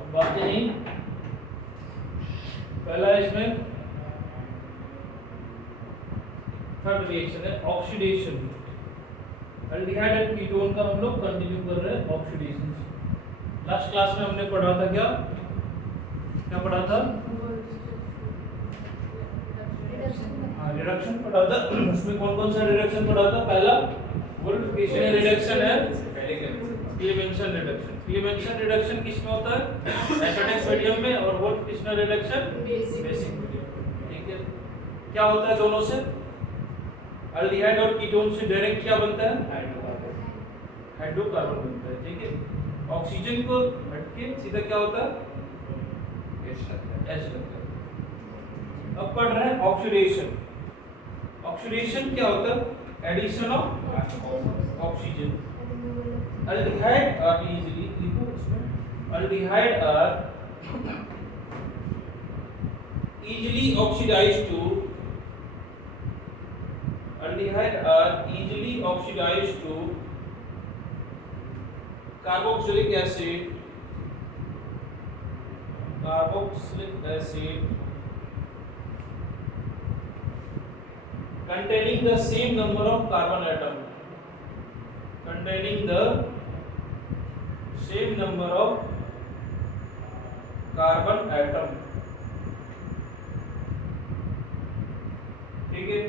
अब बात यही, पहला इसमें थर्ड रिएक्शन है ऑक्सीडेशन। एल्डिहाइड एंड कीटोन का हम लोग कंटिन्यू कर रहे हैं ऑक्सीडेशन। लास्ट क्लास में हमने पढ़ा था क्या क्या पढ़ा था? रिडक्शन पढ़ा था। उसमें कौन कौन सा रिडक्शन पढ़ा था? पहला वोल्फिकेशन रिडक्शन है, क्लीमेंसन रिडक्शन। क्लीमेंसन रिडक्शन किसमें होता है? एसिडिक मीडियम में, और वोल्फिकेशन रिडक्शन बेसिक मीडियम। ठीक है, क्या होता है दोनों से? एल्डिहाइड और कीटोन से डायरेक्ट क्या बनता है? हाइड्रोकार्बन बनता है। ठीक है, ऑक्सीजन को हटके सीधा क्या होता है? एच लगता है। अब पढ़ रहे हैं ऑक्सीडेशन। ऑक्सीडेशन क्या होता है? Addition of oxygen. Aldehyde are easily, लिखो इसमें, aldehyde are easily oxidized to, aldehyde are easily oxidized to carboxylic acid, containing the same number of carbon atom, containing the same number of carbon atom। ठीक है,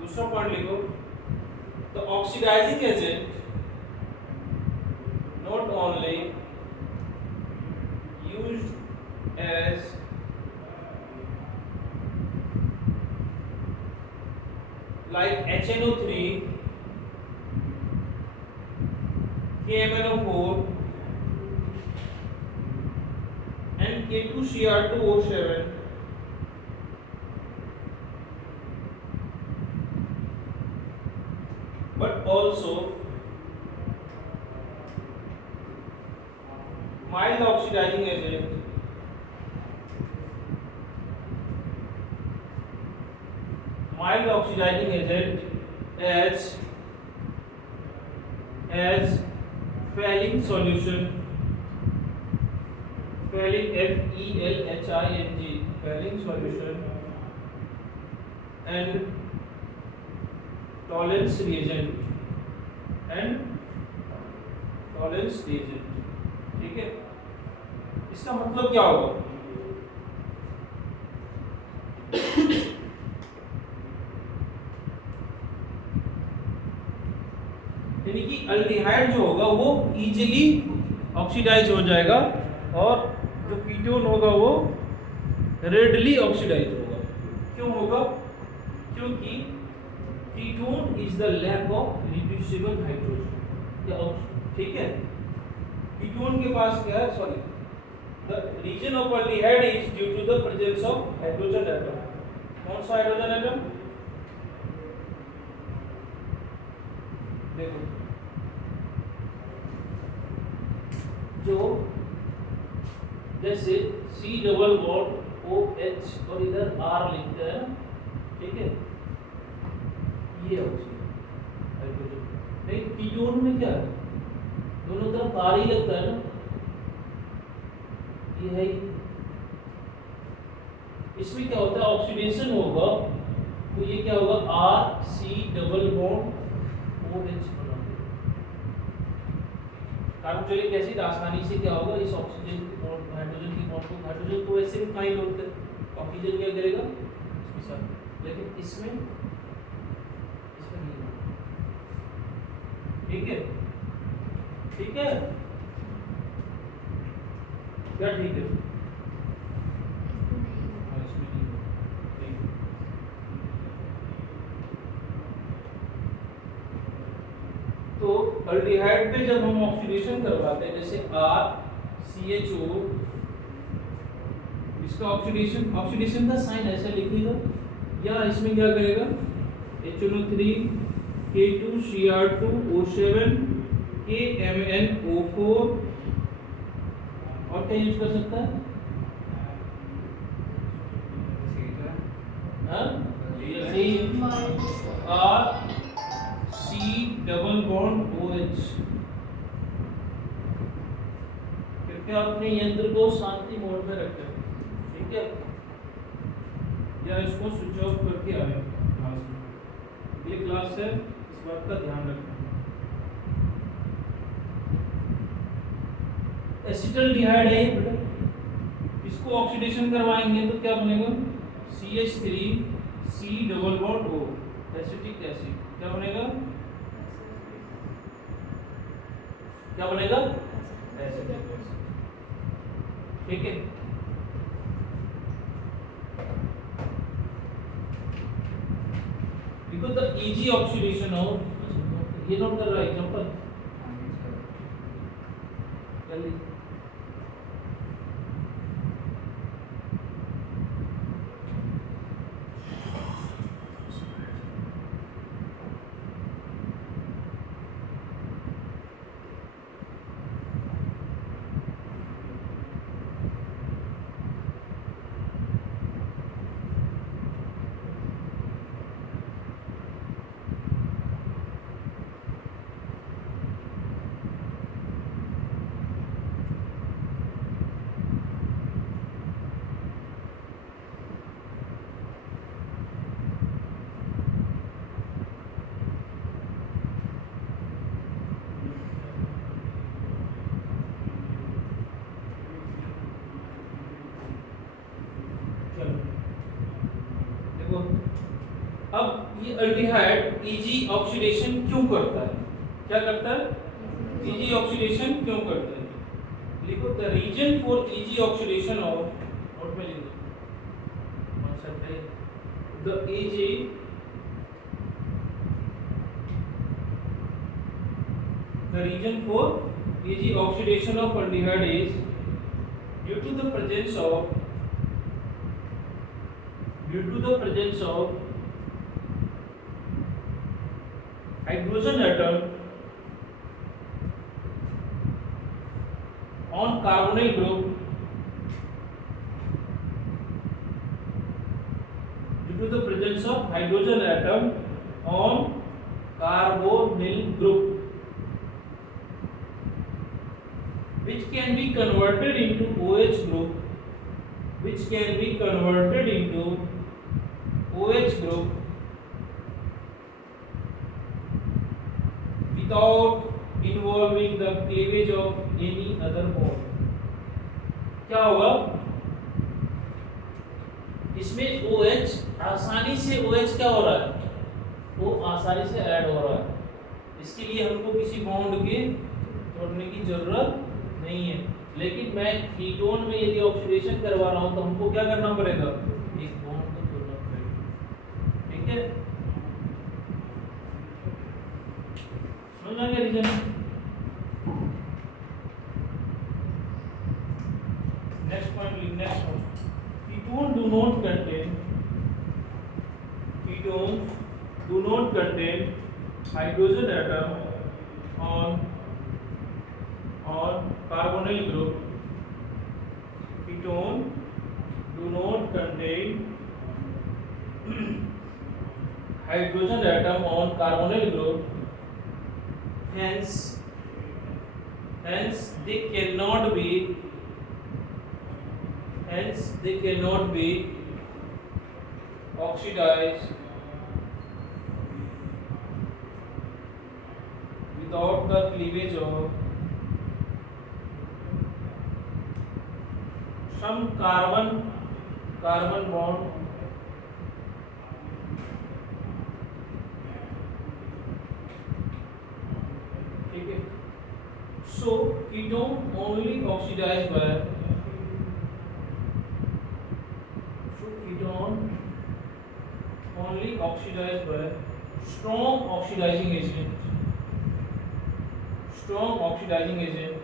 दूसरा point लिखो, तो oxidizing agent not only used as like HNO3, KMNO4 and K2Cr2O7, but also mild oxidizing agent as Fehling solution, Fehling F-E-L-H-I-N-G, Fehling solution and Tollens reagent ठीक है, इसका मतलब क्या होगा? यानी कि एल्डिहाइड जो होगा वो इजीली ऑक्सीडाइज हो जाएगा, और जो कीटोन होगा वो रेडली ऑक्सीडाइज होगा। क्यों होगा? क्योंकि ketone is the lack of reducible hydrogen. ठीक है, कीटोन के पास क्या है? Sorry, the reason of aldehyde is due to the presence of hydrogen atom. कौन सा हाइड्रोजन एटम? देखो, जो जैसे C डबल बॉन्ड OH और इधर R लिखते हैं, ठीक है, ये हाइड्रोजन। नहीं, कीटोन में क्या है? दोनों तरफ R ही लगता है ना, ये है। इसमें क्या होता है? ऑक्सीडेशन होगा, तो ये क्या होगा? RC डबल बॉन्ड OH बना देगा। कार्बोक्सिलिक एसिड आसानी से क्या होगा? इस ऑक्सीजन की बॉन्ड, हाइड्रोजन की बॉन्ड को, हाइड्रोजन को वैसे भी काइंड होता है, ऑक्सीजन क्या करेगा इसके साथ, लेकिन इसमें नहीं। ठीक है, ठीक है, क्या ठीक है? तो एल्डिहाइड पे जब हम ऑक्सीडेशन करवाते हैं, जैसे RCHO, इसका ऑक्सीडेशन का साइन ऐसे लिखेगा, या इसमें क्या करेगा? HNO3, K2Cr2O7, KMnO4, और क्या यूज कर सकता है? R C double bond OH, कृपया अपने यंत्र को शांति मोड में रखें, ठीक है, या इसको स्विच ऑफ करके आए क्लास में। ये क्लास है, इस बात का ध्यान रखना। एसिटल्डिहाइड है बेटा, इसको ऑक्सीडेशन करवाएंगे तो क्या बनेगा, CH3C double bond O, acetic acid. क्या बनेगा, क्या बनेगा, एसिटिक एसिड, ठीक है। Because the easy oxidation of ये नोट कर रहा है एग्जांपल कर लीजिए। अब ये अल्डिहाइड इजी ऑक्सीडेशन क्यों करता है, क्या करता है, इजी ऑक्सीडेशन क्यों करता है, लिखो the reason for easy oxidation of, note में लिख दो कॉन्सेप्ट है, the reason for easy oxidation of aldehyde is due to the presence of hydrogen atom on carbonyl group, due to the presence of hydrogen atom on carbonyl group, which can be converted into OH group, without involving the cleavage of any other bond। क्या होगा, इसमें OH आसानी से, OH क्या हो रहा है, वो आसानी से ऐड हो रहा है, इसके लिए हमको किसी बॉन्ड के तोड़ने की जरूरत नहीं है। लेकिन मैं कीटोन में यदि ऑक्सीडेशन करवा रहा हूं तो हमको क्या करना पड़ेगा, एक बॉन्ड को तोड़ना पड़ेगा, ठीक है, समझ आ गया reason. Next point, ketone do not contain hydrogen atom on carbonyl group, ketone do not contain hydrogen atom on carbonyl group, hence they cannot be oxidized without the cleavage of some carbon bond ठीक है। So ketone only oxidized by strong oxidizing agent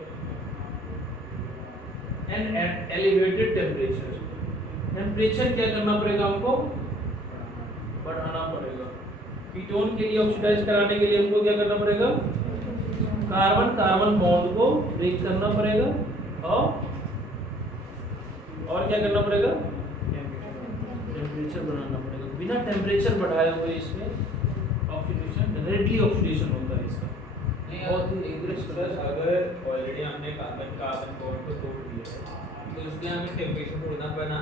and at elevated temperature। Temperature क्या करना पड़ेगा, हमको बढ़ाना पड़ेगा। Ketone के लिए ऑक्सीडाइज कराने के लिए हमको क्या करना पड़ेगा, कार्बन बॉन्ड को ब्रेक करना पड़ेगा और क्या करना पड़ेगा, टेम्परेचर बढ़ाना पड़ेगा। बिना टेम्परेचर बढ़ाए हुए इसमें ऑक्सीडेशन, रेडली ऑक्सीडेशन होता है इसका, नहीं बहुत ही इंटरेस्टिंग। सर अगर ऑलरेडी हमने कार्बन कार्बन बॉन्ड को तोड़ दिया है तो उसके हमें टेम्परेचर थोड़ा बढ़ाना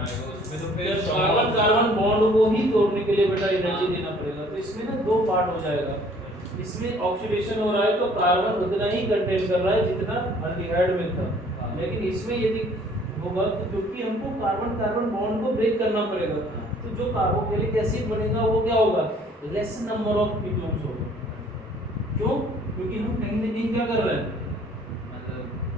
है उसमें, तो फिर कार्बन कार्बन बॉन्ड को ही तोड़ने के लिए बेटा एनर्जी देना पड़ेगा। तो इसमें ना दो पार्ट हो जाएगा। इसमें ऑक्सीडेशन हो रहा है तो कार्बन उतना ही कंटेन कर रहा है जितना अल्डिहाइड में था, लेकिन इसमें यदि होगा तो क्योंकि हमको कार्बन कार्बन बॉन्ड को ब्रेक करना पड़ेगा, तो जो कार्बोक्सिलिक एसिड बनेगा वो क्या होगा, लेस नंबर ऑफ कीटोन्स होगा। क्यों? क्योंकि हम कहीं ना कहीं क्या कर रहे हैं,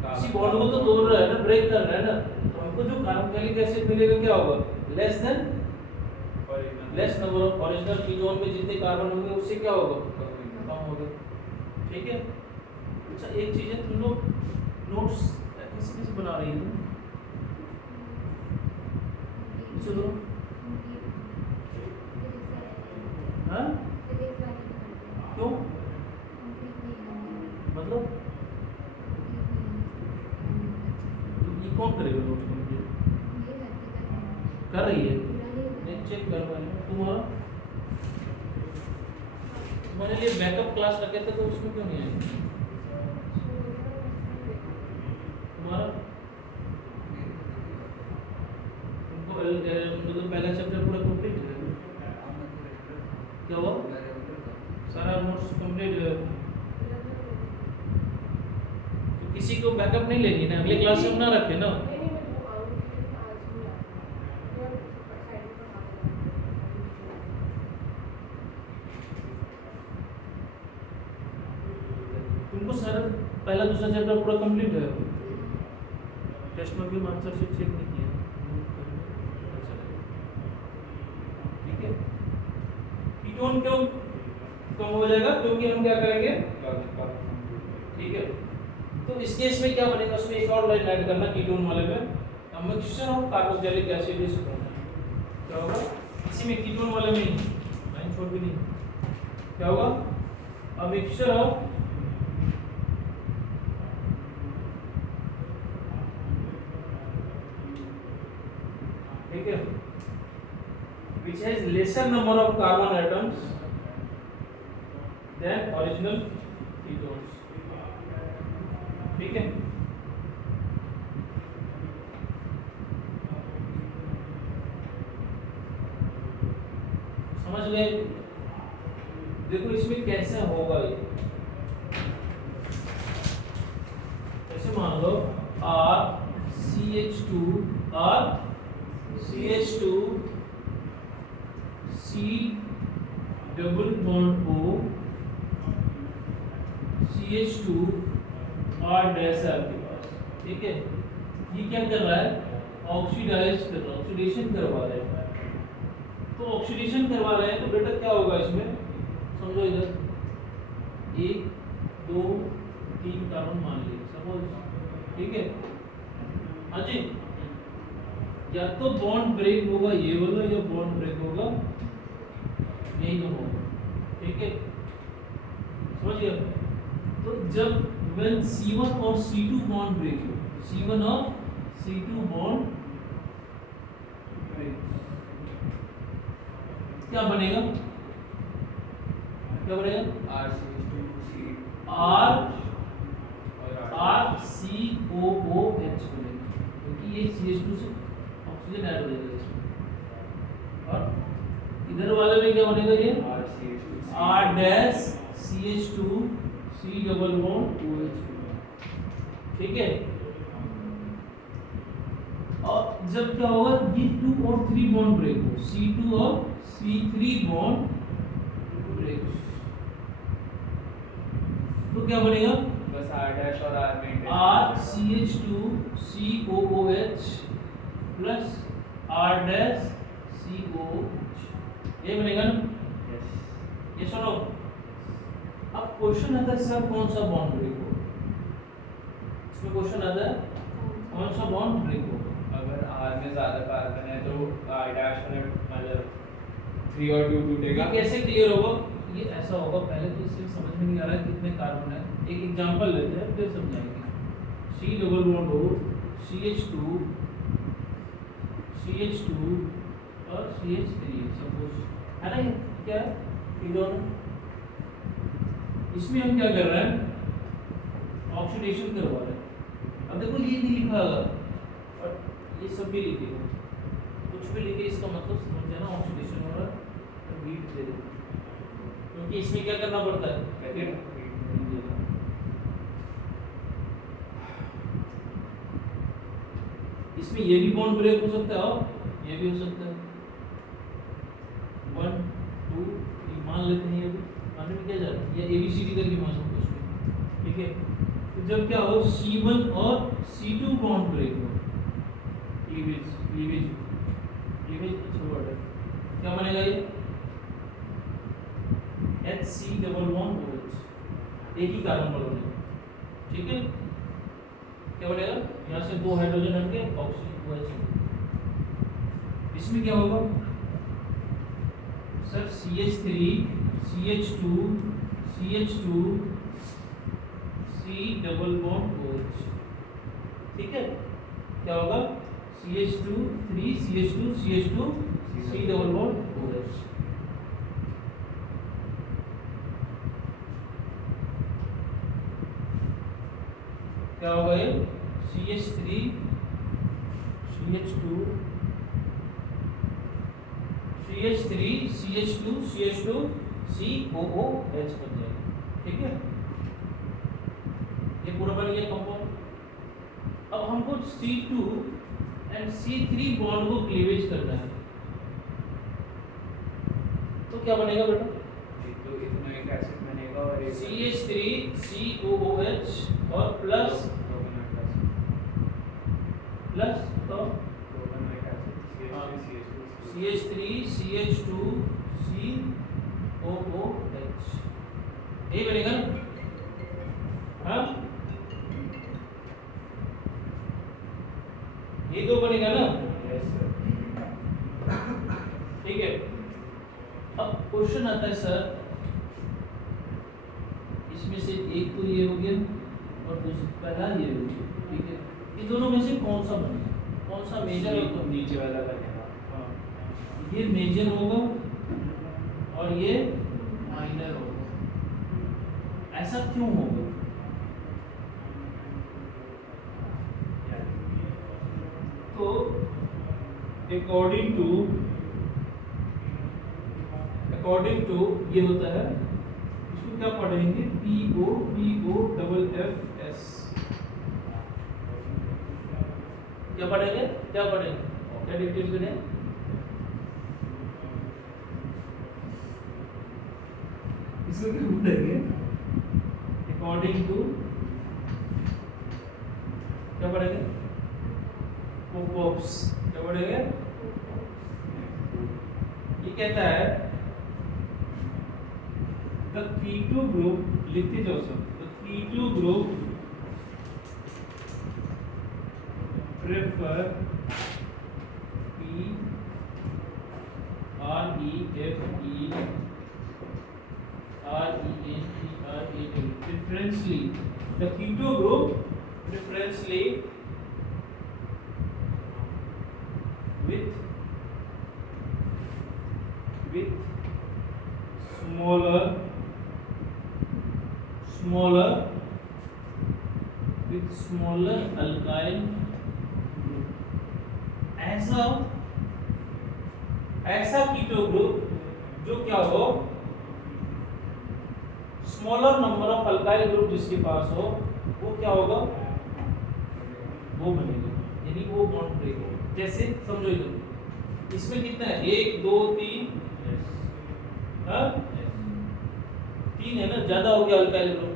किसी बॉन्ड को तो तोड़ रहा है ना, ब्रेक कर रहा है ना, तो हमको जो कार्बोक्सिलिक एसिड मिलेगा क्या होगा, less number of original ketone में जितने कार्बन होंगे उससे क्या होगा, कम होगा। ठीक है। अच्छा एक चीज है, तुम लोग नोट्स कैसे कैसे बना रही हो? चलो हाँ क्यों, मतलब ये कौन करेगा नोट कंप्लीट? कर रही है, मैं चेक कर पा रही हूँ। तुम्हारे लिए बैकअप क्लास रखे थे तो उसमें क्यों नहीं आई तुम्हारा? तुमको मतलब पहला चैप्टर पूरा कंप्लीट है? क्या हुआ? सारा नोट्स कंप्लीट है तो किसी को बैकअप नहीं लेनी ना, अगले क्लास में ना रखे ना। तुमको सारा पहला दूसरा चैप्टर पूरा कंप्लीट है, टेस्ट में भी आंसर शीट चेक नहीं किया। ठीक है। कीटोन क्यों कम हो जाएगा, क्योंकि हम क्या करेंगे, ठीक है। तो इस केस में क्या बनेगा, उसमें एक और लाइन ऐड करना कीटोन वाले में, mixture of carboxylic acid is formed. क्या होगा इसी में, कीटोन वाले में लाइन छोड़ भी नहीं, क्या होगा, अ मिक्सचर ऑफ ठीक है which has lesser number of carbon atoms than original ketones। ठीक है। समझ गए? देखो इसमें कैसे होगा ये, जैसे मान लो RCH2 C double bond O CH2 R dash है आपके पास। ठीक है। ये क्या कर रहा है, ऑक्सीडाइज कर रहा है, ऑक्सीडेशन करवा रहा है। तो ऑक्सीडेशन करवा रहे हैं तो बेटा क्या होगा इसमें, समझो इधर 1 2 3 कार्बन मान लिए सपोज। ठीक है। हाँ जी, या तो बॉन्ड ब्रेक होगा ये वाला, या बॉन्ड ब्रेक होगा यही तो होगा। ठीक है, समझ गया? तो जब when C1 और C2 बॉन्ड ब्रेक हो, C1 और C2 बॉन्ड ब्रेक, क्या बनेगा, क्या बनेगा, RCOOH बनेगा, क्योंकि ये CH2 से ऑक्सीजन ऐड हो जाएगा इसमें। और इधर वाले में क्या बनेगा, ये R dash CH2 C double bond OH। ठीक है। और जब क्या होगा, ये 2 और 3 बॉन्ड ब्रेक हो, C2 और C3 बॉन्ड ब्रेक, तो क्या बनेगा, बस R डैश और R में RCH2 COOH plus R dash COOH, ये बनेगा ना। ये सुनो, अब क्वेश्चन आता है सर कौन सा बॉन्ड ब्रेक हो, इसमें क्वेश्चन आता है कौन सा बॉन्ड ब्रेक हो। अगर R में ज्यादा कार्बन है तो R डैश में मतलब 3 और 2 टूटेगा। कैसे क्लियर होगा, ये ऐसा होगा, पहले तो इससे समझ में नहीं आ रहा है कितने कार्बन है। एक एग्जांपल लेते हैं फिर समझाएंगे। C डबल बॉन्ड हो CH2 और CH3 सपोज है ना, ये क्या है, कीटोन इसमें हम क्या कर रहे हैं, ऑक्सीडेशन करवा रहे हैं। अब देखो ये नहीं लिखा होगा और ये सब भी लिखेगा, कुछ भी लिखे इसका मतलब समझ जाना ऑक्सीडेशन हो रहा है और हीट दे देना, क्योंकि इसमें क्या करना पड़ता है, हीट देना। इसमें ये भी बॉन्ड ब्रेक हो सकता है और ये भी हो सकता है। 1 2 3 मान लेते हैं, ये भी मानने में क्या जा रहा है, ये ABCD करके मान सकते हैं इसमें, ठीक है। तो जब क्या हो C1 और C2 बॉन्ड ब्रेक हो, क्लीवेज अच्छा वर्ड है, क्या बनेगा ये HC डबल बॉन्ड OH, एक ही कार्बन बनेगा, ठीक है। क्या बनेगा, यहाँ से 2 हाइड्रोजन हट के ऑक्सीजन OH। इसमें क्या होगा sir, CH3 CH2 CH2 C double bond OH, ठीक है। क्या होगा CH2 3 CH2 CH2 C double bond OH। क्या होगा ये CH3 CH2 CH3 CH2 CH2 COOH बन जाएगा, ठीक है। ये पूरा बन गया कंपाउंड। अब हमको C2 एंड C3 बॉन्ड को क्लीवेज करना है, तो क्या बनेगा बेटा, तो इथेनोइक एसिड बनेगा और एक CH3 COOH और प्लस तो propanoic acid CH3 CH2 COOH, यही बनेगा ना, हाँ ये दो बनेगा ना, यस सर। ठीक है। अब क्वेश्चन आता है सर, इसमें से एक तो ये हो गया और दूसरा पहला ये हो गया, ठीक है। इन दोनों में से कौन सा बनेगा, कौन सा मेजर है, तो नीचे वाला बनेगा, हाँ ये मेजर होगा और ये माइनर होगा। ऐसा क्यों होगा, तो अकॉर्डिंग टू ये होता है, इसको क्या पढ़ेंगे POFS, क्या पढ़ेंगे, क्या डिटेल करें, इसको क्या पढ़ेंगे, अकॉर्डिंग टू क्या पढ़ेंगे, पोपोप्स, क्या पढ़ेंगे, ये कहता है द कीटो ग्रुप, लिखते जाओ सब, the keto group prefer preferentially, the keto group preferentially with smaller alkyl group, ऐसा कीटो ग्रुप जो क्या हो, smaller number of alkyl group जिसके पास हो, वो क्या होगा, वो बनेगा, यानी वो बॉन्ड ब्रेक होगा। जैसे समझो इधर, इसमें कितना है 1 2 3, हाँ 3 है ना, ज्यादा हो गया अल्काइल ग्रुप,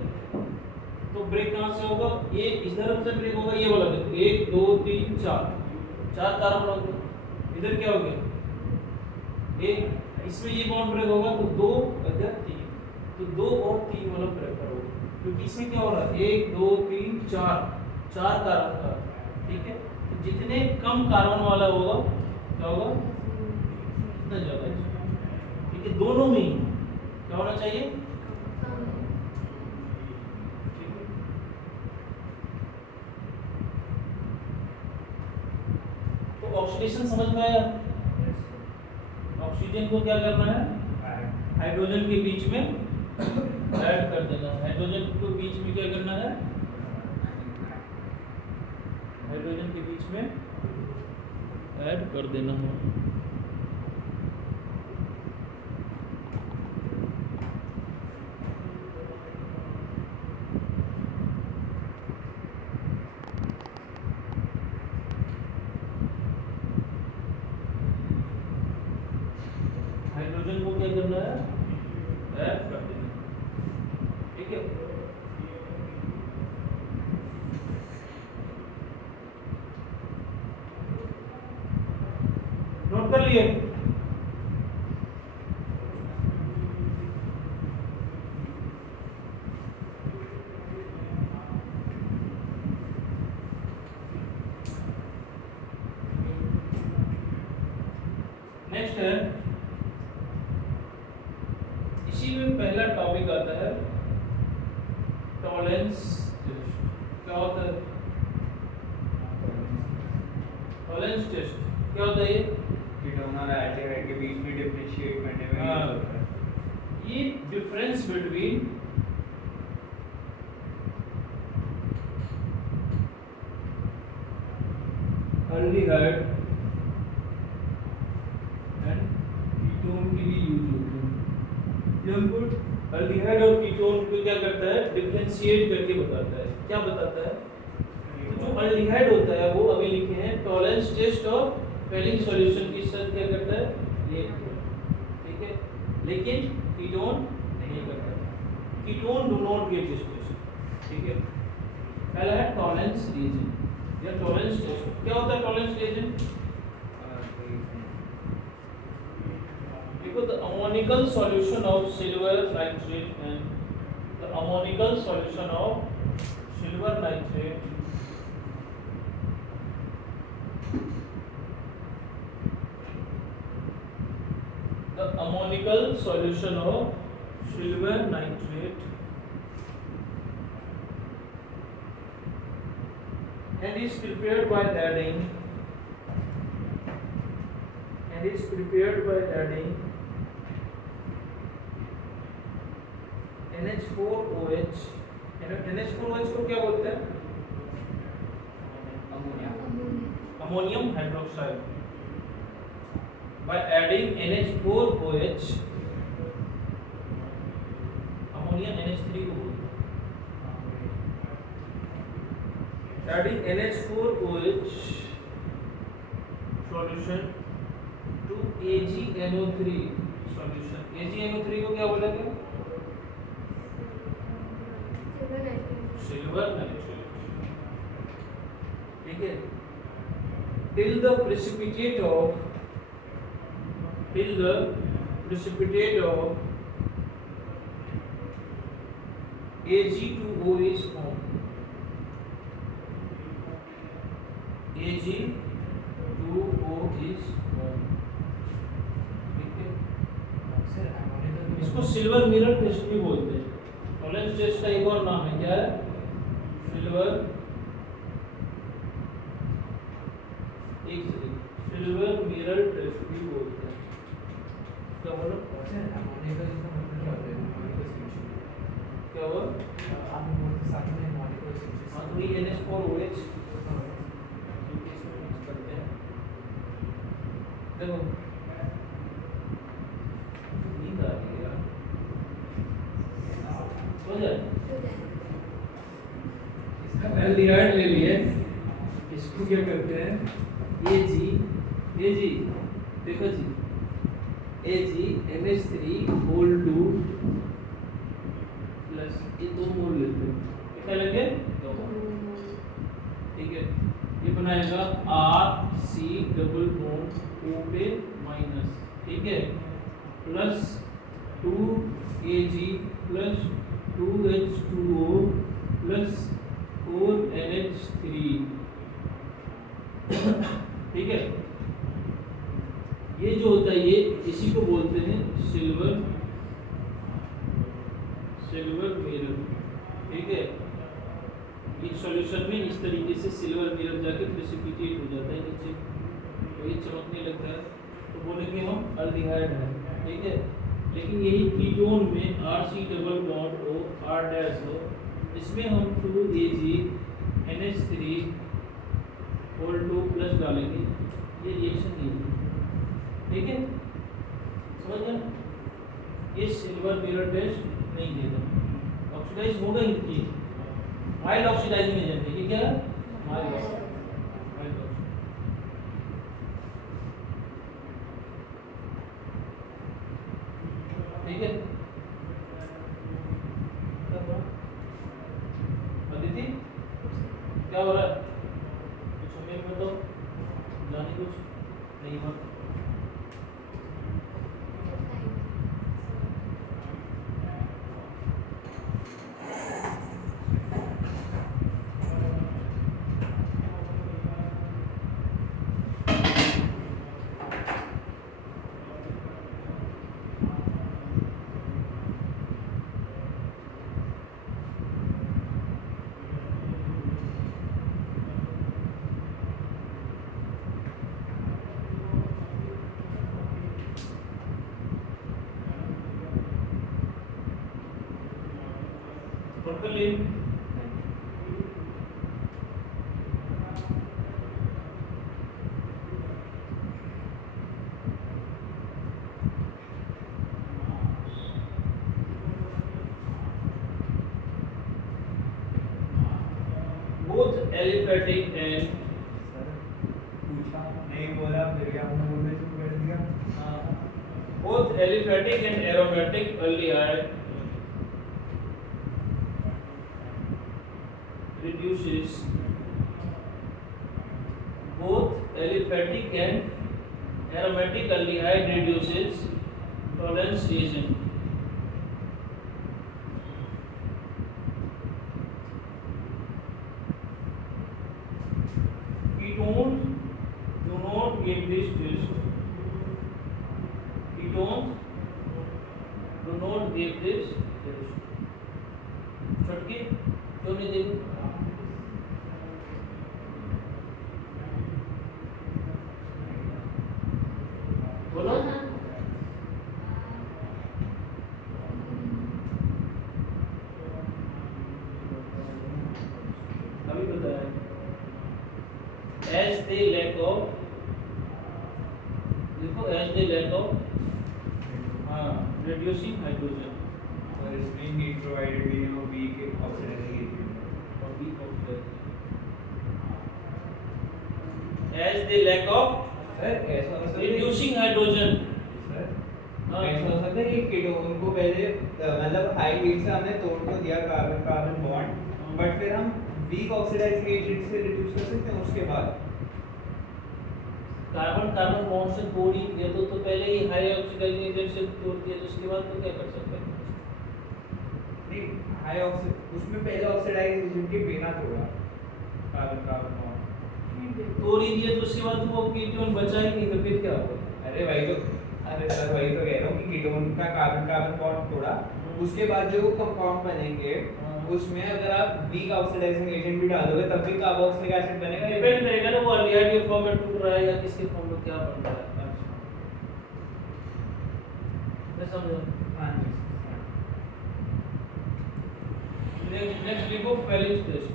तो ब्रेक कहां से होगा, ये इस तरफ से ब्रेक होगा, ये वाला देखो 1 2 3 4 कार्बन हो गए, इधर क्या हो गया एक, इसमें ये बॉन्ड ब्रेक होगा तो 2 इधर 3, तो 2 और 3 वाला प्रेफर होगा, क्योंकि इसमें क्या हो रहा है 1 2 3 4 कार्बन का, ठीक है। तो जितने कम कार्बन वाला होगा क्या होगा, इतना ज्यादा, ठीक है। दोनों में ही क्या होना चाहिए, तो ऑक्सीडेशन समझ में आया, ऑक्सीजन को क्या करना है, हाइड्रोजन के बीच में ऐड कर देना। हाइड्रोजन को बीच में क्या करना है, हाइड्रोजन के बीच में ऐड कर देना है। हाइड्रोजन को क्या करना है, ऐड कर देना। ठीक है, नोट कर लिए। नेक्स्ट है, इसी में पहला टॉपिक आता है टॉलरेंस टेस्ट। क्या होता है टॉलरेंस टेस्ट, क्या होता है ये? कीटोन और एल्डिहाइड के बीच में डिफरेंशिएट करने में यूज होता है। ये difference between aldehyde and ketone के लिए यूज होता है। ये हमको एल्डिहाइड और कीटोन को क्या करता है, डिफरेंशिएट करके बताता है। क्या बताता है? तो जो एल्डिहाइड होता है वो अभी लिखे हैं टॉलरेंस टेस्ट और फेलिंग सॉल्यूशन की साथ क्या करता है, ये। ठीक है, लेकिन कीटोन नहीं करता। Ketone do not give this test. ठीक है, पहला है टॉलरेंस रिएजेंट या टॉलरेंस टेस्ट। क्या होता है टॉलरेंस रिएजेंट? देखो, the ammonical solution of silver nitrate and the ammonical solution of silver nitrate the ammonical solution of silver nitrate and is prepared by adding NH4OH। NH4OH को क्या बोलते हैं? Ammonium hydroxide. By adding NH4OH, ammonia NH3 को बोलते हैं। Adding NH4OH solution to AgNO3 solution। AgNO3 को क्या बोलेंगे? Silver nitrate. ठीक है, till the precipitate of Ag2O is formed। Ag2O is formed। ठीक है, इसको सिल्वर मिरर टेस्ट भी बोलते हैं। टॉलरेंस टेस्ट का एक और नाम है, क्या है? सिल्वर मिरर टेस्ट भी बोलते हैं। क्या बोलो? क्या हुआ? NH4OH करते हैं। देखो, नींद आ रही है यार, हो जाए। एल्डिहाइड ले लिए, इसको क्या करते हैं? Ag देखो जी, AgNH3 प्लस ये 2 मोल लेते हैं। कितना लेंगे? 2 मोल। ठीक है, ये बनाएगा RC डबल बॉन्ड O पे माइनस। ठीक है, plus 2Ag plus 2H2O plus 4NH3। ठीक है, ये जो होता है ये इसी को बोलते हैं सिल्वर मिरर। ठीक है, इस सॉल्यूशन में इस तरीके से सिल्वर मिरर जाके प्रेसिपिटेट हो जाता है नीचे, तो ये चमकने लगता है, तो बोलेंगे हम एल्डिहाइड है। ठीक है, लेकिन यही कीटोन में RC डबल बॉन्ड हो, R डैश हो, इसमें हम 2AgNH3 होल 2 प्लस डालेंगे, ये रिएक्शन नहीं होगी। ठीक है, समझ गए? ये सिल्वर मिरर टेस्ट नहीं देगा, ऑक्सीडाइज होगा ही नहीं, माइल्ड ऑक्सीडाइजिंग एजेंट है। ये क्या है? Mild oxidizing. ठीक है, अदिति क्या हो रहा है? कुछ हमें बताओ, जाने कुछ नहीं हुआ। Totally both aliphatic and पूछा नहीं बोला फिर क्या बोलने शुरू कर दिया। both aliphatic and aromatic aldehyde reduces both aliphatic and aromatic aldehyde reduces tolerance reagent. Ketones do not give this test. Ketones do not give this test. छटके क्यों नहीं देते? बोलो। अभी बताया। As they lack of, देखो as they lack of, reducing hydrogen और इसमें heat provided भी है वो weak oxidizing agent or weak oxidation. As they lack of sir ऐसा हो सकता है reducing hydrogen. सर हाँ। ऐसा हो सकता है कि कीटोन को पहले मतलब हाई हीट से हमने तोड़ तो दिया कार्बन कार्बन बॉन्ड बट फिर हम वीक ऑक्सीडाइजिंग एजेंट से रिड्यूस कर सकते हैं उसके बाद कार्बन कार्बन बॉन्ड से तोड़ ही दिया तो पहले ही हाई ऑक्सीडाइजिंग एजेंट से तोड़ दिया, तो उसके बाद तो क्या कर सकते हैं? नहीं हाई ऑक्सी उसमें पहले ऑक्सीडाइजिंग एजेंट के बिना तोड़ा कार्बन कार्बन बॉन्ड तोड़ ही दिया तो उसके बाद वो कीटोन बचा ही नहीं, तो फिर क्या होगा? अरे भाई तो अरे सर वही तो कह रहा हूँ कि कीटोन का कार्बन कार्बन बॉन्ड तोड़ा उसके बाद जो कंपाउंड बनेंगे उसमें अगर आप वीक ऑक्सीडाइजिंग एजेंट भी डालोगे तब भी कार्बोक्सिलिक एसिड बनेगा। डिपेंड करेगा ना वो अल्डिहाइड के फॉर्म में टूट रहा है या किसके फॉर्म में क्या बन रहा है। मैं समझा। हाँ जी नेक्स्ट लिखो फेलिंग टेस्ट।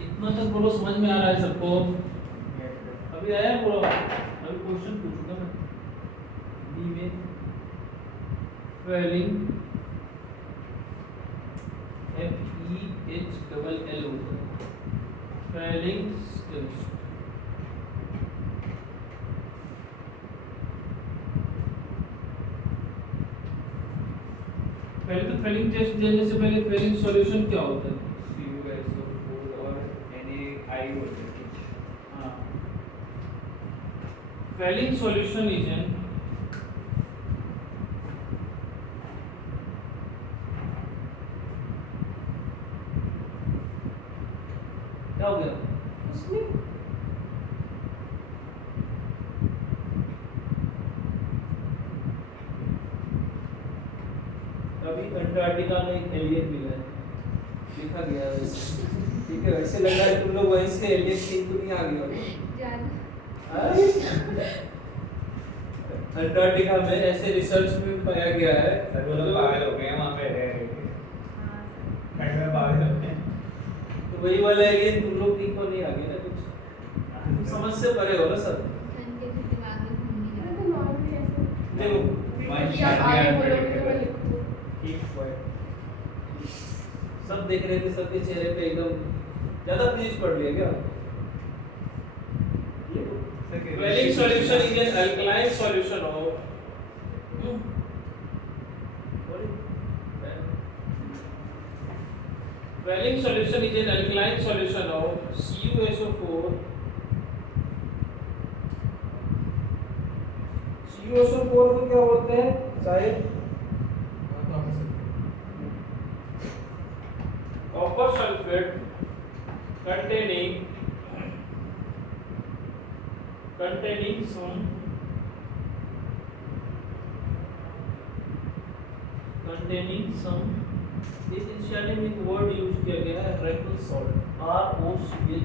इतना तक बोलो समझ में आ रहा है सबको? अभी आया बोलो, अभी क्वेश्चन पूछूंगा मैं बी में। फेलिंग FEHLL होता है फेलिंग टेस्ट। पहले तो फेलिंग टेस्ट देने से पहले फेलिंग सॉल्यूशन क्या होता है? CuSO4 और NaI होते हैं कुछ। हाँ, फेलिंग सॉल्यूशन इज एन क्या हो गया? अभी अंटार्कटिका में एक एलियन मिला है, लिखा गया है। ठीक है, वैसे लग रहा है तुम लोग वहीं से एलियन सीन तो नहीं आ गए हो। अंटार्कटिका में ऐसे रिसर्च में पाया गया है सर वो लोग पागल हो गए हैं वहाँ पे रह रहे थे ठंड में पागल हो गए हैं। तो वही वाला एलियन तुम लोग ठीक हो नहीं आ गए ना कुछ, तुम समझ से परे हो ना सब। देखो सब देख रहे थे, सबके चेहरे पे एकदम ज्यादा तेज पड़ लिया क्या? Quelling solution is an alkaline solution of Quelling solution is an alkaline solution of CuSO4. CuSO4 को क्या बोलते हैं शायद? Copper sulfate containing some इस इंशाल्लाह में एक वर्ड यूज किया गया है रेकल सॉल्ट, ROCHE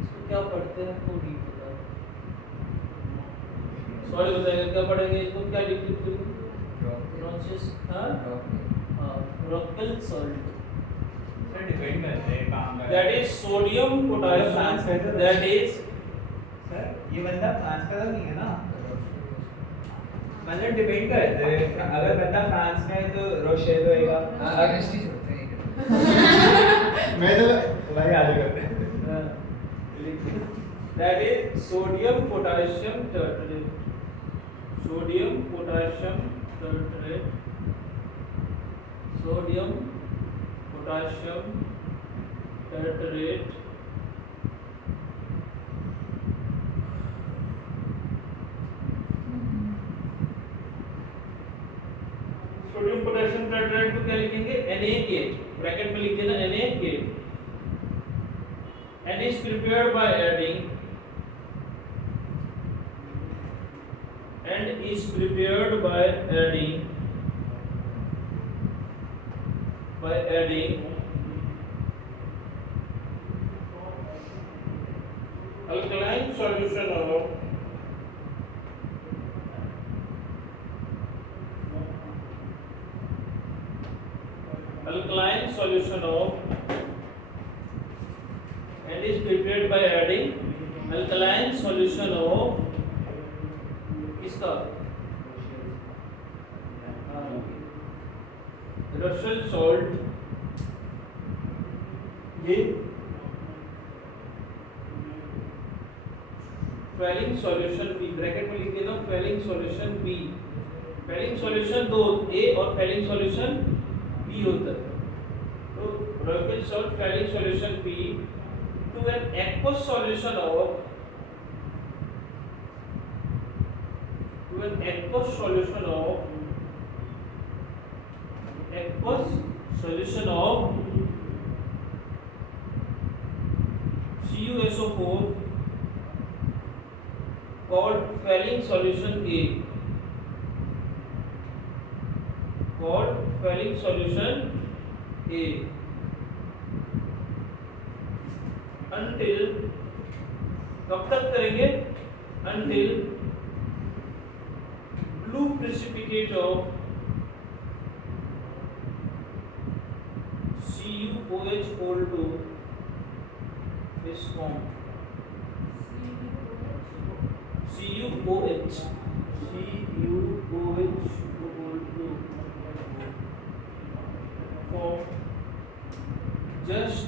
इसको क्या पढ़ते हैं तो नहीं पता, सॉरी बताइएगा क्या पढ़ेंगे इसको, क्या लिखते हैं? रेकल सॉल्ट, डिपेंड करते हैं काम का। that is sodium potassium, that is sir ये बंदा फ्रांस का तो नहीं है ना, मतलब डिपेंड करते हैं, अगर बंदा फ्रांस में है तो रोशेल होएगा। मैं तो भाई आगे करते हैं। that is sodium potassium tartrate, sodium potassium tartrate, sodium potassium tartrate, sodium potassium titrate को क्या लिखेंगे? NaK, ब्रैकेट में लिख देना NaK, and is prepared by adding alkaline solution of and is prepared by adding alkaline solution of किसका? रशल salt, ये Quelling solution B, bracket में लिख देना Quelling solution B, Quelling solution दो A और Quelling solution B होता है, तो Royal salt Quelling solution B to an aqueous solution of CuSO4 called Quelling solution A, until कब तक करेंगे? Until blue precipitate of CuOH2 is formed. CuOH2 form just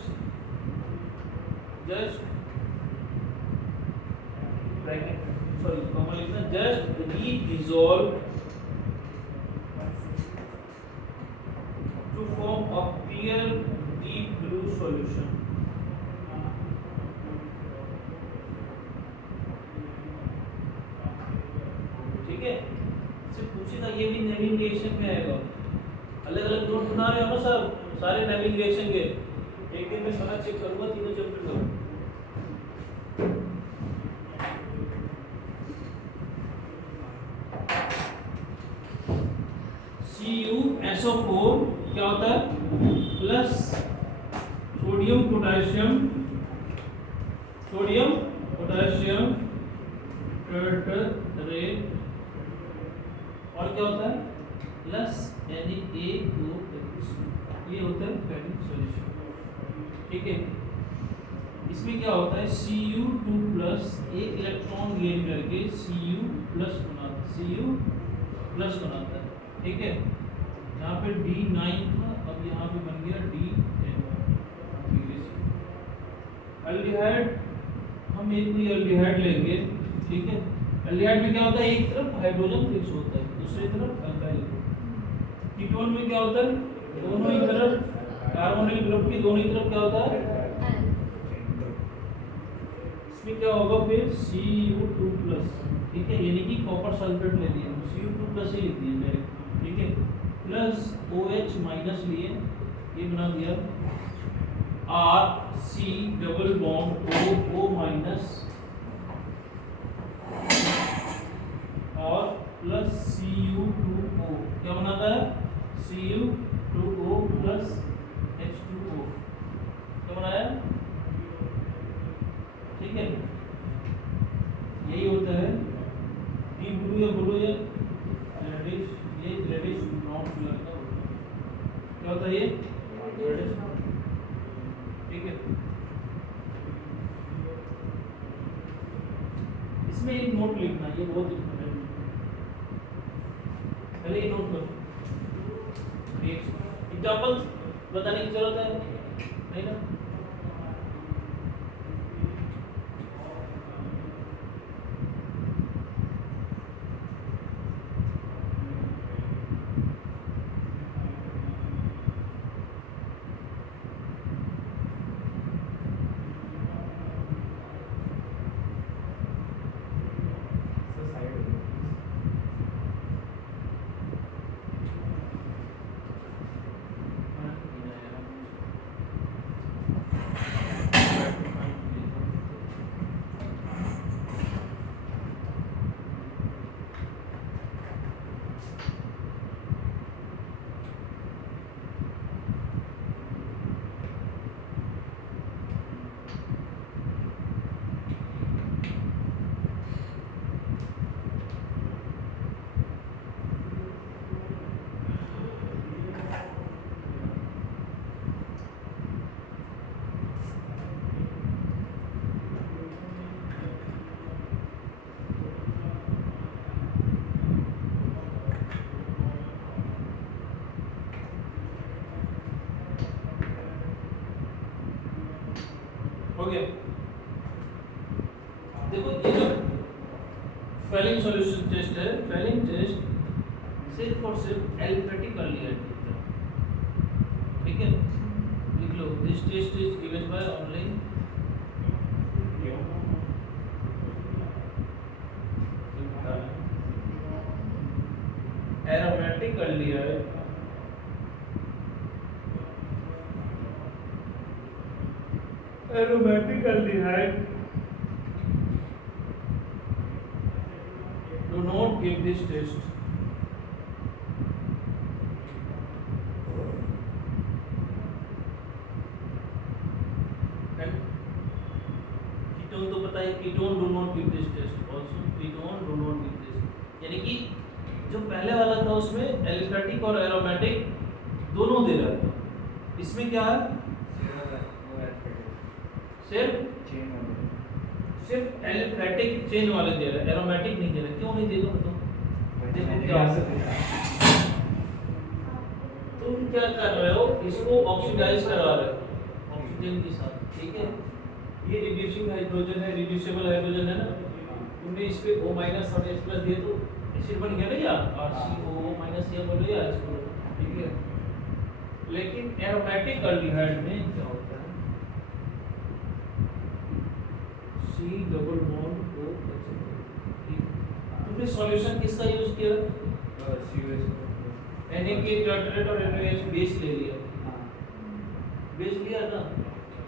bracket, sorry comma लिखना, just re-dissolve to form a clear deep blue solution. ठीक है, इससे पूछी था, ये भी नेमिंग रिएक्शन में आएगा, अलग अलग नोट बना रहे हो ना सब, सारे नेमिंग रिएक्शन के, एक दिन में सारा चेक करूंगा तीनों चैप्टर का। SO4 क्या होता है प्लस सोडियम पोटेशियम टेट्रेट और क्या होता है प्लस Na2H, ये होता है फेरिक सॉल्यूशन। ठीक है, इसमें क्या होता है Cu2 प्लस एक इलेक्ट्रॉन गेन करके Cu प्लस बनाता है। ठीक है, यहाँ पे D9 था, अब यहाँ पे बन गया D10। एल्डिहाइड, हम एक कोई एल्डिहाइड लेंगे। ठीक है, एल्डिहाइड में क्या होता है एक तरफ हाइड्रोजन फिक्स होता है, दूसरी तरफ अल्काइल। कीटोन में क्या होता है दोनों ही तरफ कार्बोनिल ग्रुप की दोनों ही तरफ क्या होता है। इसमें क्या होगा फिर Cu2 प्लस। ठीक है, यानी कि कॉपर सल्फेट ले लिया, Cu2 प्लस ही लिख दिया डायरेक्ट। ठीक है, प्लस OH माइनस लिए, ये बना दिया RC double bond O minus और प्लस Cu2O क्या बनाता है Cu2O प्लस H2O क्या बनाया। ठीक है, यही होता है डीप ब्लू या रेडिश, ये रेडिश ब्राउन कलर का होता है। क्या होता है ये रेडिश। ठीक है, इसमें एक नोट लिखना, ये बहुत इंपॉर्टेंट है, पहले ये नोट करो। एग्जांपल बताने की जरूरत है नहीं ना। हो गया। देखो ये जो फेलिंग सॉल्यूशन टेस्ट है, फेलिंग टेस्ट सिर्फ और सिर्फ एल्फेटिक एल्डिहाइड देता है। ठीक है, लिख लो this test is given by only aromatic aldehyde do not give this test. And ketone तो पता है, ketone do not give this test. Also ketone do not give this. यानी कि जो पहले वाला था उसमें एलिफेटिक और एरोमेटिक दोनों दे रहा था, इसमें क्या है सिर्फ एलिफेटिक चेन वाले दे रहा है, एरोमेटिक नहीं दे रहा। क्यों नहीं देगा बताओ। तुम क्या कर रहे हो, इसको ऑक्सीडाइज करा रहे हो ऑक्सीजन के साथ। ठीक है, ये रिड्यूसिंग हाइड्रोजन है, रिड्यूसेबल हाइड्रोजन है ना, तुमने इस पे O- और H+ दिए तो एसिड बन गया ना यार, RCOO- या बोलो या H बोलो। ठीक है, लेकिन एरोमेटिक एल्डिहाइड में क्या होता है C डबल बॉन्ड OH। तुमने सॉल्यूशन किसका यूज किया Na के टेट्रेट और NaOH बेस ले लिया, बेस लिया ना,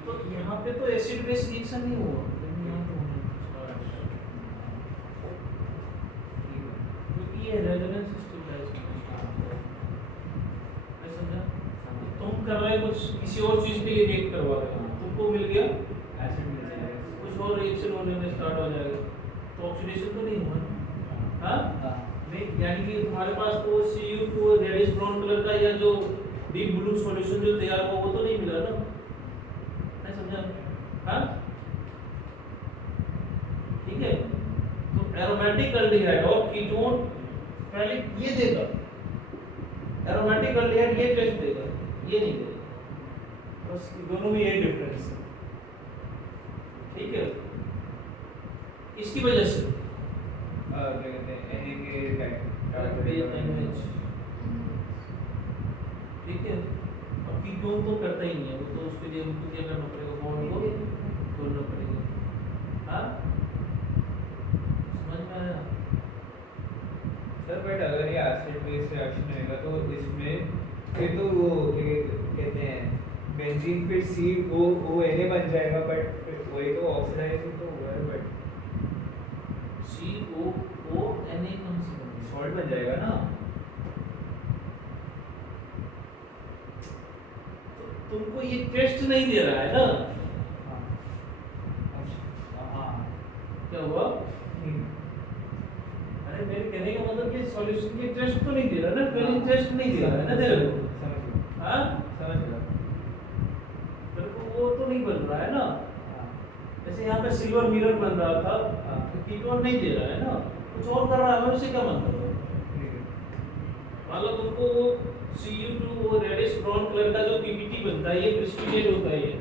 तो यहाँ पे तो एसिड बेस रिएक्शन नहीं हुआ, लेकिन यहाँ तो होना क्योंकि ये रेजोनेंस स्टेबलाइज कुछ किसी और चीज के लिए रिएक्ट करवा रहे हो, तुमको मिल गया एसिड मिल जाएगा। कुछ और रिएक्शन होने में स्टार्ट हो जाएगा, तो ऑक्सीडेशन तो नहीं हुआ ना। हाँ हाँ नहीं, यानी कि तुम्हारे पास तो Cu रेडिश ब्राउन कलर का या जो डीप ब्लू सॉल्यूशन जो तैयार हुआ वो तो नहीं मिला ना, नहीं समझा? हाँ ठीक है, तो एरोमेटिक एल्डिहाइड और कीटोन पहले ये देगा, एरोमेटिक एल्डिहाइड ये टेस्ट देगा, ये नहीं देगा, बस दोनों में यही डिफरेंस है। ठीक है, इसकी वजह से क्या कहते हैं Na के NaOH, ठीक है, और कीटोन तो करता ही नहीं है, वो तो उसके लिए हमको क्या करना पड़ेगा, बॉन्ड को तोड़ना पड़ेगा। हाँ समझ में आया? सर बट अगर ये एसिड बेस रिएक्शन रहेगा तो इसमें फिर तो वो क्या कहते हैं बेंजीन फिर सी वो Na बन जाएगा, बट वही तो ऑक्सीडाइजेशन तो हुआ है, बट COONA कौन सी बनी? सॉल्ट बन जाएगा ना। तो तुमको ये टेस्ट नहीं दे रहा है ना, हाँ क्या हुआ? अरे मेरे कहने का मतलब कि सॉल्यूशन की टेस्ट तो नहीं दे रहा ना, फिलिंग टेस्ट नहीं दे रहा है ना तेरे को। समझ गया हाँ समझ गया। तेरे को वो तो नहीं बन रहा है ना, जैसे यहाँ पे सिल्वर मिरर बन रहा था, तो कीटोन नहीं दे रहा है ना, कुछ और कर रहा है, उससे क्या मतलब है? मान लो तुमको वो Cu2 वो रेडिश ब्राउन कलर का जो PBT बनता है, ये प्रेसिपिटेट होता है, ये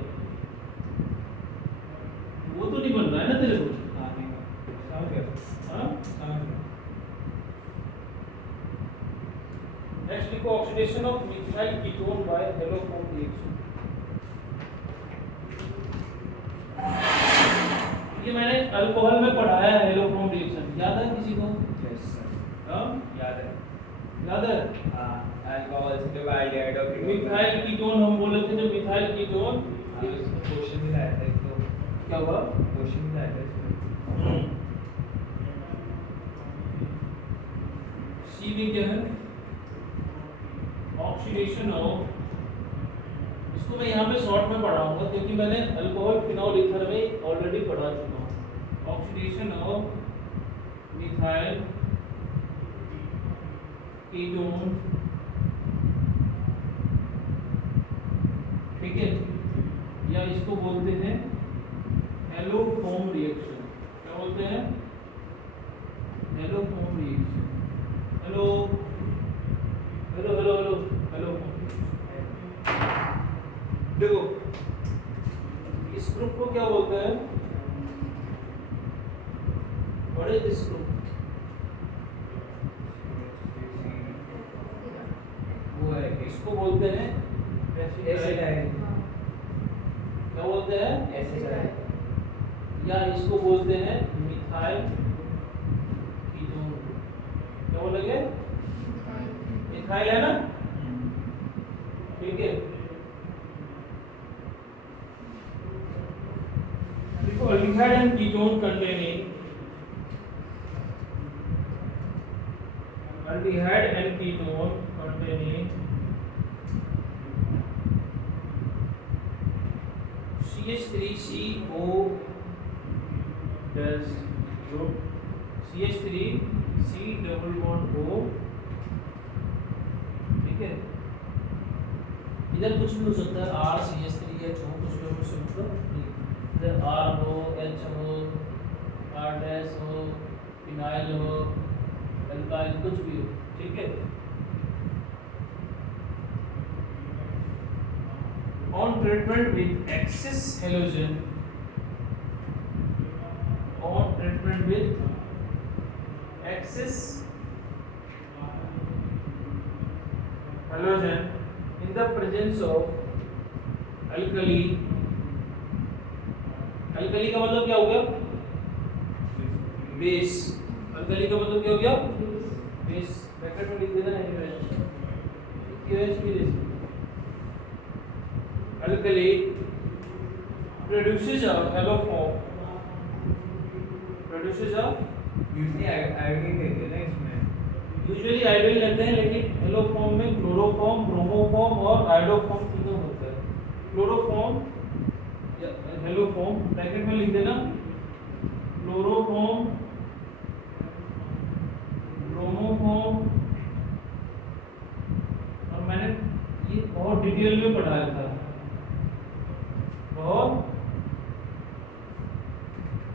वो तो नहीं बन रहा है ना तेरे को। हाँ नहीं समझ गया। हाँ समझ गया। नेक्स्ट लिखो oxidation of methyl ketone by haloform reaction. ये मैंने अल्कोहल में पढ़ाया है हेलोफोम रिएक्शन, याद है किसी को? यस सर हाँ याद है। याद है? हाँ अल्कोहल से जब एल्डिहाइड और मिथाइल कीटोन हम बोले थे, जो मिथाइल कीटोन क्वेश्चन भी आया था एक, तो क्या हुआ? क्वेश्चन भी आया था इसमें। सी में क्या है? ऑक्सीडेशन ऑफ, इसको मैं यहाँ पे शॉर्ट में पढ़ाऊंगा क्योंकि मैंने अल्कोहल फिनॉल ईथर में ऑलरेडी पढ़ा चुका हूँ। ऑक्सीडेशन ऑफ मिथाइल कीटोन, ठीक है, या इसको बोलते हैं हेलोफोम रिएक्शन। क्या बोलते हैं? Haloform reaction. Hello hello hello hello hello, देखो इस ग्रुप को क्या बोलते हैं? What is this group? वो है इसको बोलते हैं एसिडाइल। क्या बोलते हैं? एसिडाइल या इसको बोलते हैं मिथाइल कीटोन। क्या बोलेंगे? मिथाइल है ना, ठीक है। देखो aldehyde and ketone containing, aldehyde and ketone containing CH3CO dash group, CH3C double bond O, ठीक है। इधर कुछ भी हो सकता है, RCH3H हो, कुछ भी हो सकता है, इधर R हो, H हो, R डैश हो, फिनाइल हो, एल्काइल, कुछ भी हो, ठीक है। On treatment with excess halogen, on treatment with excess halogen in the presence of alkali, alkali का मतलब क्या हो गया? बेस। alkali का मतलब क्या हो गया? बेस। ब्रैकेट में लिख देना NaOH भी लिख। alkali produces a haloform, produces a, usually iodine देते हैं ना इसमें। यूजुअली आयोडीन लेते हैं, लेकिन हेलोफॉर्म में क्लोरोफॉर्म, ब्रोमोफॉर्म और आयोडोफॉर्म तीनों होते हैं। क्लोरोफॉर्म या हेलोफॉर्म, ब्रैकेट में लिख देना क्लोरोफॉर्म, ब्रोमोफॉर्म, और मैंने ये बहुत डिटेल में पढ़ाया था, बहुत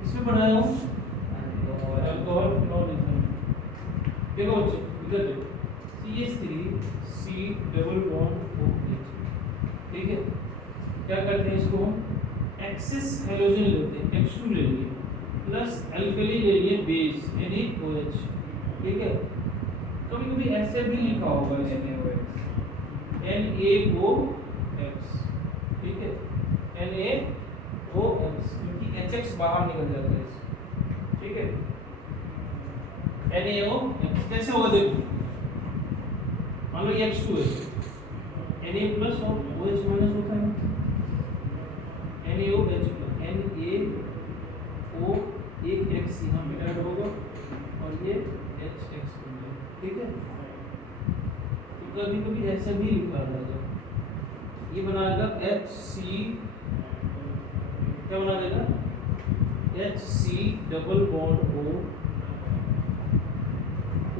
इसमें पढ़ाया हूँ अल्कोहल फिनॉल इथेनॉल। देखो बच्चों इधर देखो CH3 C double bond OH, ठीक है। क्या करते हैं इसको हम एक्सिस हेलोजन लेते हैं, H2 ले लिए प्लस अल्कली ले लिए बेस NaOH, ठीक है। कभी कभी ऐसे भी लिखा होगा NaOH, ठीक है, NaOH, क्योंकि HX बाहर निकल जाता है इससे, ठीक है। NaOH कैसे होगा देखो, मान लो ये H2 है, Na प्लस और OH माइनस होता है, NaOH NaO एक X यहाँ पे ऐड होगा और ये HX होगा, ठीक है। तो कभी कभी ऐसा भी लिखा जाएगा, ये बनाएगा HC, क्या बना देगा HC double bond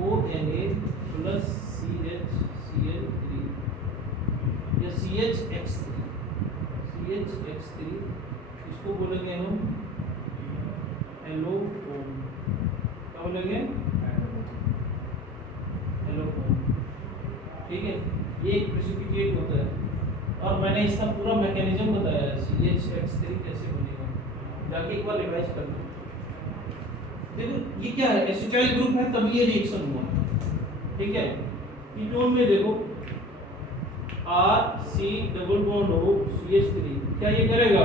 ONA plus CHCl3 या CHX3, इसको बोलेंगे हम एलोफॉर्म, क्या बोलेंगे एलोफॉर्म, ठीक है। ये एक प्रेसिपिटेट होता है और मैंने इसका पूरा मैकेनिज्म बताया है, CHX3 कैसे बनेगा, जाके एक बार रिवाइज कर लो। देखो ये क्या है, एसिटाइल ग्रुप है तभी ये रिएक्शन हुआ, ठीक है। कीटोन में देखो RC double bond O CH3, क्या ये करेगा,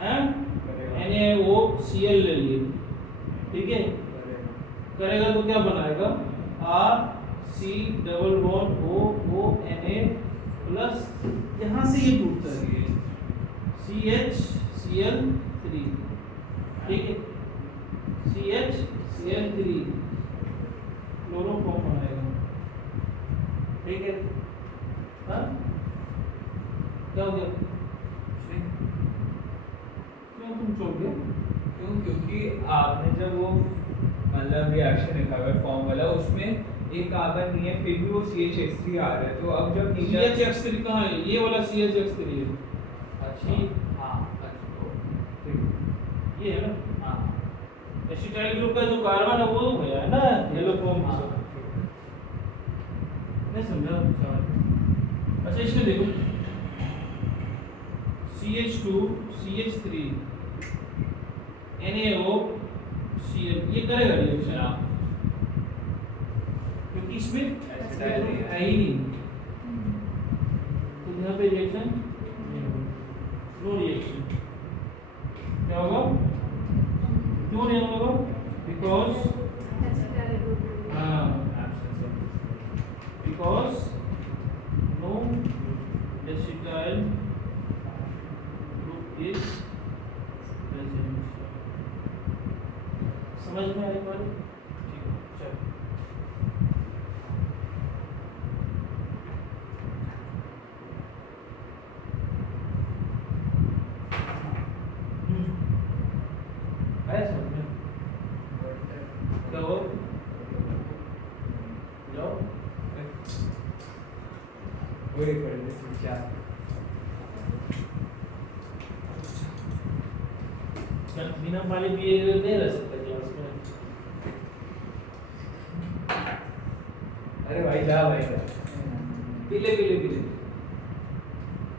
हैं NaOCl ले लिए, ठीक है, करेगा तो क्या बनाएगा RC double bond ONA plus यहाँ से ये टूटता है CHCl3, ठीक है, CHCl3 क्लोरोफॉर्म बनाएगा, ठीक है। हाँ क्या हो गया, क्यों तुम चौंक गए? क्यों? क्योंकि आपने जब वो मतलब रिएक्शन लिखा हुआ है फॉर्म वाला, उसमें एक कार्बन नहीं है फिर भी वो CHX3 आ रहा है, तो अब जब CHX3 कहाँ है, ये वाला CHX3 है, अच्छा हाँ ठीक ये है ना, हाँ एसिटाइल ग्रुप का जो कार्बन है वो हो गया है ना एलोफॉर्म, हाँ नहीं समझा सवाल। अच्छा इसमें देखो CH2 CH3 NaOCl, ये करेगा रिएक्शन क्योंकि इसमें एसिटाइल नहीं है ही नहीं, तो यहाँ पे रिएक्शन नो रिएक्शन, क्या होगा, क्यों नहीं होगा, because because no acetyl group is present। समझ में आई बात, ठीक है चलो। आया समझ में, क्या हो जाओ वही कर दे क्या बिना पानी पिए नहीं रह सकता क्लास में। अरे भाई जा भाई जा, पीले पीले पीले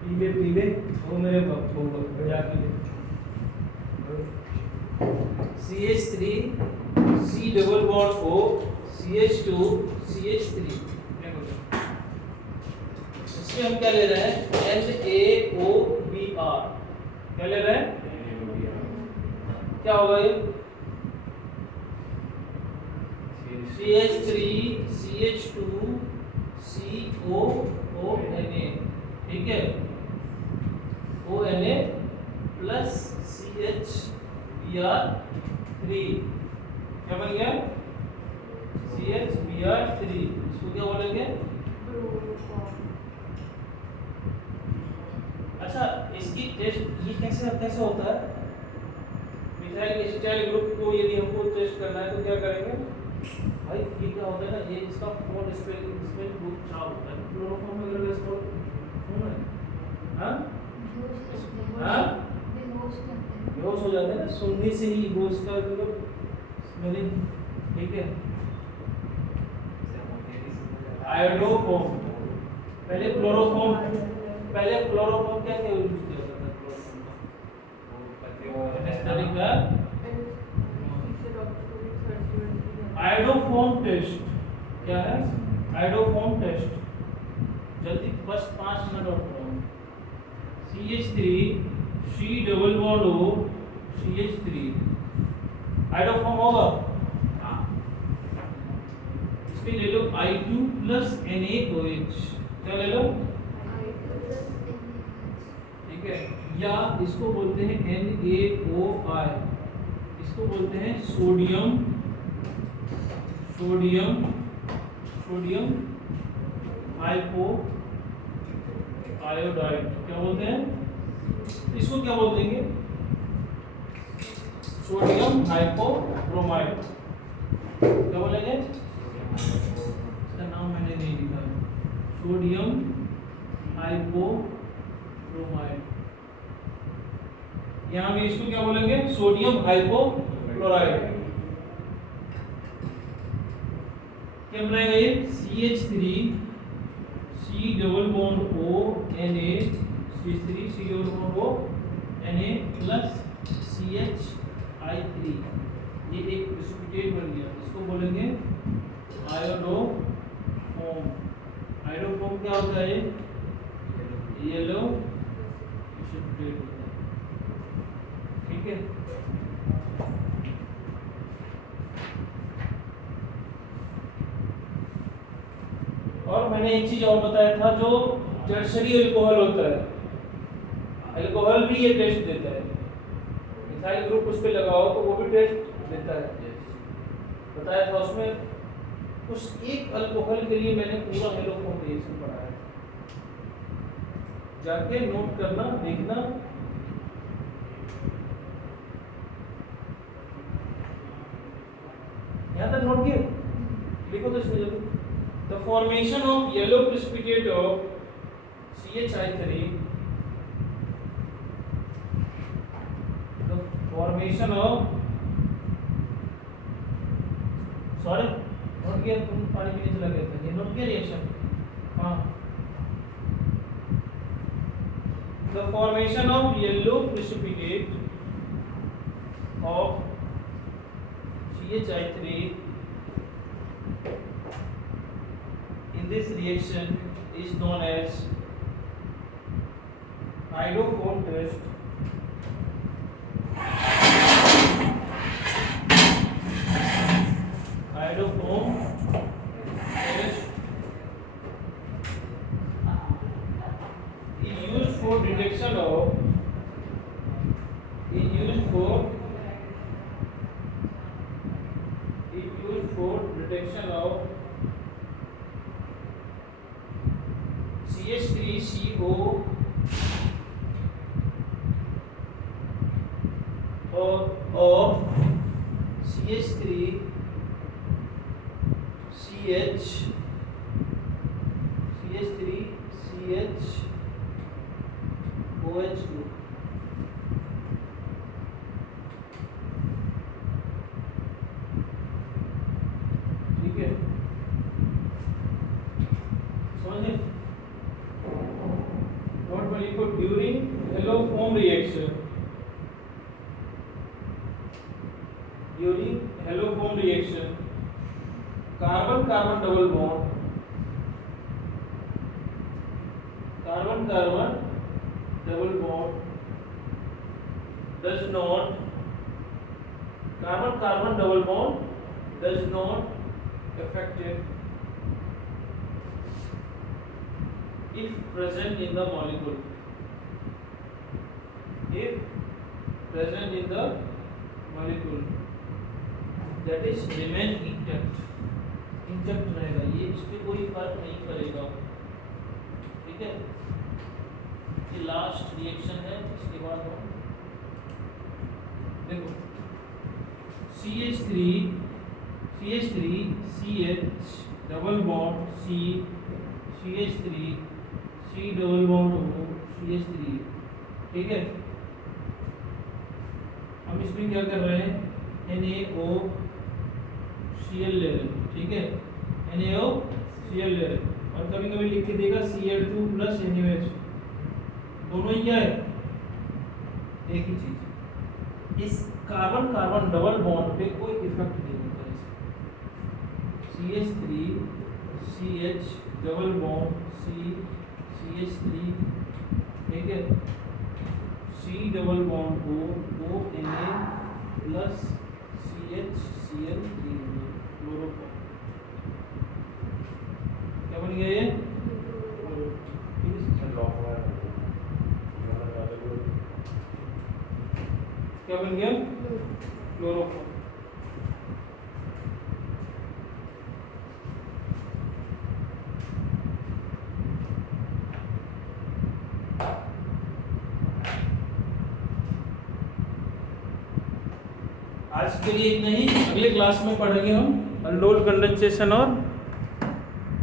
पीले पीले वो मेरे बच्चों को जाके CH3 C double bond O CH2 CH3, इसमें हम क्या ले रहे हैं NaOBr, क्या ले रहे हैं, क्या होगा ये CH3 CH2 COONA, ठीक है, ONA प्लस CHBr3, क्या बन गया CHBr3, इसको क्या बोलेंगे अच्छा इसकी टेस्ट ये कैसे होता है? मिथाइल एसिटाइल ग्रुप को यदि हमको टेस्ट करना है तो क्या करेंगे भाई? ये क्या होता है ना, ये इसका फोर स्पेलिंग बहुत खराब होता है। क्लोरोफॉर्म वगैरह का इसको सुन रहे हैं? हाँ हाँ बेहोश हो जाते हैं ना, सुनने से ही बेहोश का मतलब स्मेलिंग। ठीक है, आयोडोफॉर्म पहले क्लोरोफॉर्म क्या क्या यूज किया जाता है? क्लोरोफॉर्म एनेस्थेटिक का आयोडोफॉर्म टेस्ट क्या है? आयोडोफॉर्म टेस्ट जल्दी बस 5 मिनट और पढ़ो। CH3 C double bond O CH3 iodoform होगा। इसमें ले लो I2 प्लस NaOH। क्या ले लो? ठीक है, या इसको बोलते हैं NaOI, इसको बोलते हैं सोडियम हाइपो आयोडाइड। क्या बोलते हैं इसको? क्या बोल देंगे? Sodium hypobromide. क्या बोलेंगे? इसका नाम मैंने नहीं लिखा है। Sodium hypobromide. यहाँ भी इसको क्या बोलेंगे? Sodium hypochloride. क्या बनाएगा ये? CH3 C double bond O Na CH3 C double bond O Na plus CH3। ये एक प्रेसिपिटेट बन गया, इसको बोलेंगे आयोडोफॉर्म। आयोडोफॉर्म क्या होता है? येलो प्रेसिपिटेट होता है। ठीक है, और मैंने एक चीज और बताया था, जो टर्शरी अल्कोहल होता है, अल्कोहल भी ये टेस्ट देता है। मिथाइल ग्रुप उस पे लगाओ तो वो भी टेस्ट देता है, बताया था उसमें। उस एक अल्कोहल के लिए मैंने पूरा हेलोफॉर्म रिएक्शन पढ़ाया है, जाके नोट करना, देखना। यहाँ तक नोट किए? लिखो तो इसमें जरूर। The formation of yellow precipitate of CHI3, the formation of, sorry, note किया? तुम पानी पीने चला गया था, ये नोट किया रिएक्शन? हाँ। The formation of yellow precipitate of CHI3 in this reaction is known as iodoform test. Iodoform test is used for detection of CH3CO or CH3CH OH group। ठीक है, समझे? नोट में लिखो during haloform reaction, carbon carbon double bond does not affected if present in the molecule, that is remain intact रहेगा, ये इस पे कोई फर्क नहीं करेगा। ठीक है, ये लास्ट रिएक्शन है, इसके बाद हम देखो CH3 CH double bond C CH3 C double bond O CH3, ठीक है। हम इसमें क्या कर रहे हैं, NaOCl ले रहे हैं, ठीक है, NaOCl ले रहे हैं। और कभी कभी लिख के देगा Cl2 प्लस NaOH, दोनों ही क्या है, एक ही चीज। इस कार्बन कार्बन डबल बॉन्ड पे कोई इफेक्ट नहीं होता है। CH3 CH double bond C CH3, ठीक है, C double bond O Na plus CHCl3 chloroform, क्या बन गया ये, क्या बन गया, क्लोरोफॉर्म। आज के लिए इतना ही, अगले क्लास में पढ़ेंगे हम अल्डोल कंडेंसेशन और